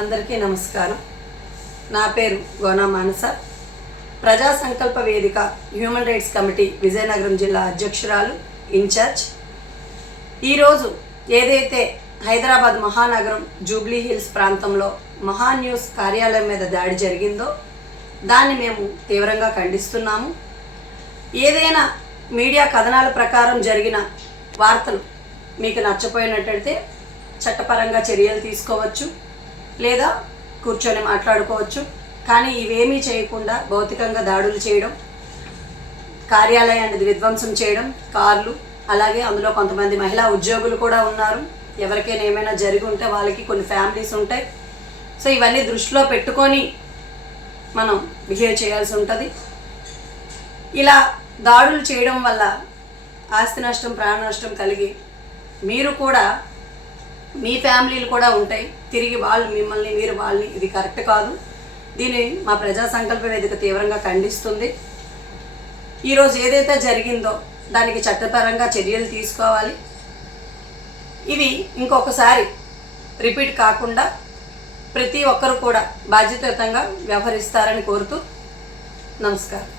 అందరికీ నమస్కారం. నా పేరు గోనా మానస. ప్రజా సంకల్ప వేదిక హ్యూమన్ రైట్స్ కమిటీ విజయనగరం జిల్లా అధ్యక్షురాలు, ఇన్ఛార్జ్. ఈరోజు ఏదైతే హైదరాబాద్ మహానగరం జూబ్లీ హిల్స్ ప్రాంతంలో మహాన్యూస్ కార్యాలయం మీద దాడి జరిగిందో దాన్ని మేము తీవ్రంగా ఖండిస్తున్నాము. ఏదైనా మీడియా కథనాల ప్రకారం జరిగిన వార్తలు మీకు నచ్చపోయినట్టయితే చట్టపరంగా చర్యలు తీసుకోవచ్చు, లేదా కూర్చొని మాట్లాడుకోవచ్చు. కానీ ఇవేమీ చేయకుండా భౌతికంగా దాడులు చేయడం, కార్యాలయాన్ని విధ్వంసం చేయడం, కార్లు, అలాగే అందులో కొంతమంది మహిళా ఉద్యోగులు కూడా ఉన్నారు. ఎవరికైనా ఏమైనా జరిగి ఉంటే వాళ్ళకి కొన్ని ఫ్యామిలీస్ ఉంటాయి. సో ఇవన్నీ దృష్టిలో పెట్టుకొని మనం బిహేవ్ చేయాల్సి ఉంటుంది. ఇలా దాడులు చేయడం వల్ల ఆస్తి నష్టం, ప్రాణ నష్టం కలిగి మీరు కూడా, మీ ఫ్యామిలీలు కూడా ఉంటాయి. తిరిగి వాళ్ళు మిమ్మల్ని, మీరు వాళ్ళని, ఇది కరెక్ట్ కాదు. దీన్ని మా ప్రజా సంకల్ప వేదిక తీవ్రంగా ఖండిస్తుంది. ఈరోజు ఏదైతే జరిగిందో దానికి చట్టపరంగా చర్యలు తీసుకోవాలి. ఇవి ఇంకొకసారి రిపీట్ కాకుండా ప్రతి ఒక్కరు కూడా బాధ్యతాయుతంగా వ్యవహరిస్తారని కోరుతూ నమస్కారం.